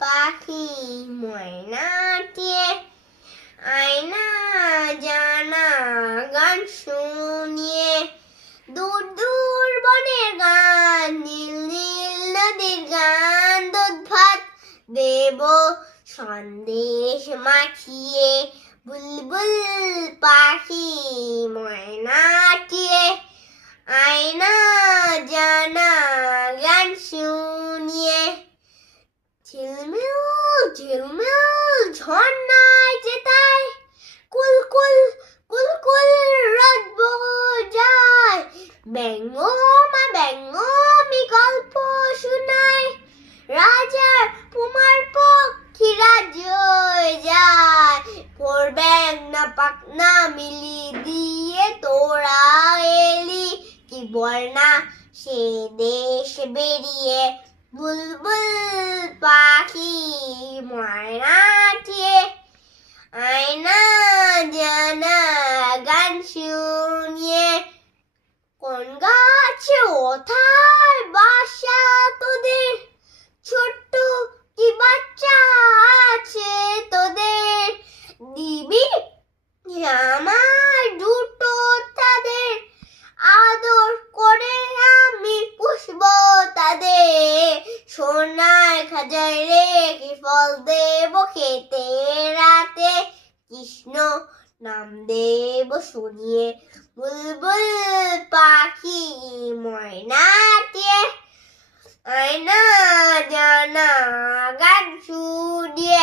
পাখি ময়নাটি আয়না জানা গান শুনিয়ে দূর দূর বনের গান নীল নীল নদীর গান দুধ ভাত দেব সন্দেশ মাখিয়ে বুলবুল পাখি ময়নাটি আয়না জানা গান শুনিয়ে ঝিলমিল ঝিলমিল ঝর্ণায় যেতায় কুল কুল কুল কুল রোদ যায় ব্যঙ্গমি গল্প শোনায় রাজার কুমার পক্ষীরা জয় যায় ভোর ব্যাং না পাখনা মিলি দিয়ে তোরা এলি কি বল না সে দেশ বেরিয়ে বুলবুল পাখি ময়নাটি আয়না জানা গান শুনিয়ে কোন গাছে ওঠায় বাসা তোদের ছোট্ট কি বাচ্চা আছে তোদের দিবি আমার দুটো তাদের আদর করে আমি পুষব তাদের সোনার খাজায় রেখে ফল দেব খেতে রাতে কৃষ্ণ নাম দেব শুনিয়ে বুলবুল পাখি ময়নাটি আয়না জানা গান শুনিয়ে